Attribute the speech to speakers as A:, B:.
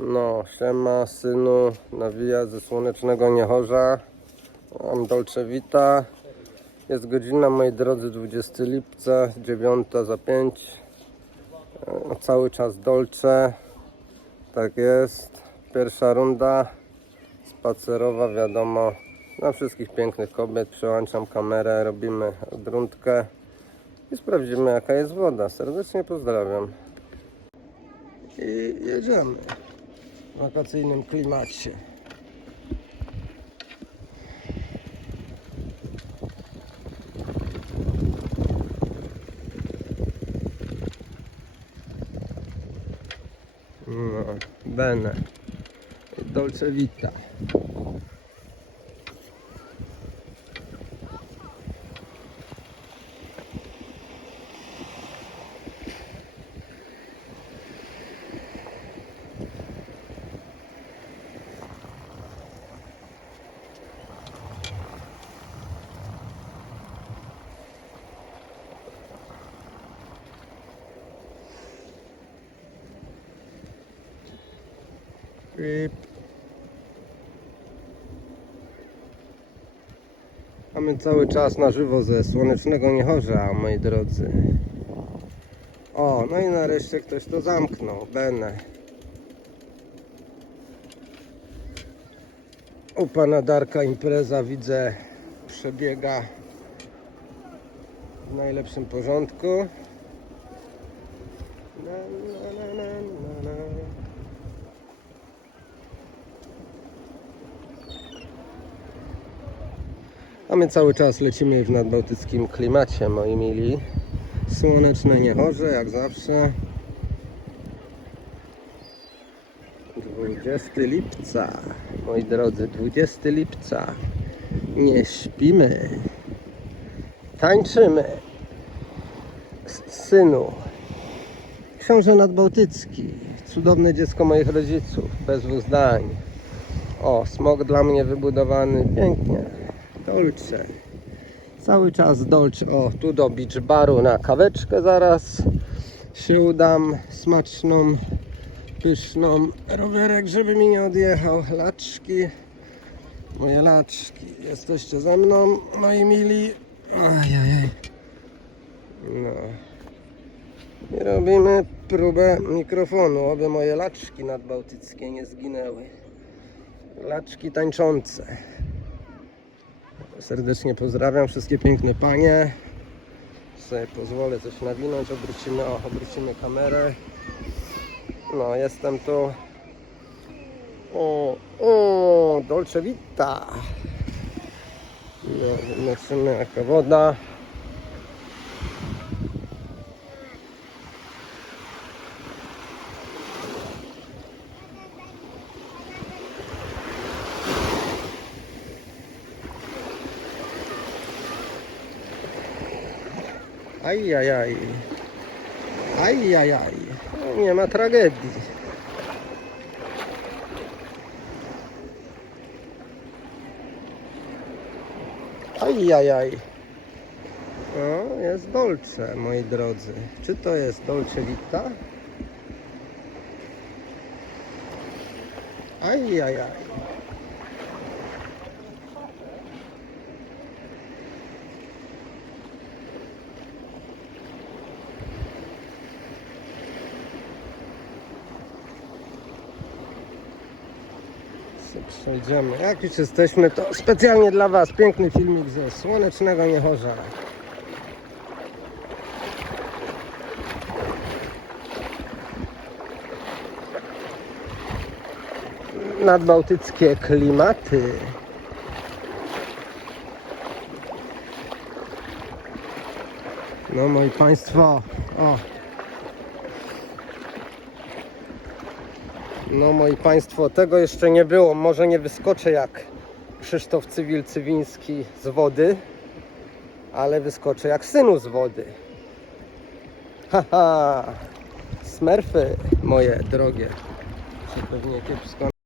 A: No, siema synu, nawija ze słonecznego Niechorza. Mam Dolce Vita. Jest godzina, moi drodzy, 20 lipca, 9 za 5. E, Cały czas Dolce. Tak jest. Pierwsza runda spacerowa, wiadomo. Na wszystkich pięknych kobiet przełączam kamerę, robimy odrundkę i sprawdzimy jaka jest woda. Serdecznie pozdrawiam. I jedziemy wakacyjnym klimacie. No, bene. Dolce Vita. Pip. Mamy cały czas na żywo ze słonecznego Niechorza, moi drodzy. O, no i nareszcie ktoś to zamknął. Bene. U pana Darka impreza widzę przebiega w najlepszym porządku. Na, na, na, na, na, na. A my cały czas lecimy w nadbałtyckim klimacie, moi mili. Słoneczne niechorze, jak zawsze. 20 lipca, moi drodzy, 20 lipca. Nie śpimy. Tańczymy. Synu. Książę nadbałtycki. Cudowne dziecko moich rodziców. Bez dwóch zdań. O, smog dla mnie wybudowany. Pięknie. Dolce. Cały czas Dolce. O, tu do beach baru na kaweczkę zaraz się udam. Smaczną, pyszną. Rowerek, żeby mi nie odjechał. Laczki. Moje laczki. Jesteście ze mną, moi mili. Ajajaj. No. I robimy próbę mikrofonu, aby moje laczki nadbałtyckie nie zginęły. Laczki tańczące. Serdecznie pozdrawiam wszystkie piękne panie. Sobie pozwolę coś nawinąć, obrócimy, o, obrócimy kamerę. No, jestem tu. O, o, Dolce Vita. No, zobaczymy jaka woda. Ajajaj. Ajajaj. Nie ma tragedii. Ajajaj. O, jest Dolce, moi drodzy. Czy to jest Dolce Vita? Ajajaj. Przejdziemy. Jak już jesteśmy, to specjalnie dla Was piękny filmik ze słonecznego Niechorza. Nadbałtyckie klimaty. No moi Państwo, o. No moi Państwo, tego jeszcze nie było. Może nie wyskoczę jak Krzysztof Cywil Cywiński z wody, ale wyskoczę jak synu z wody. Haha, smerfy moje drogie. Pewnie kiepsko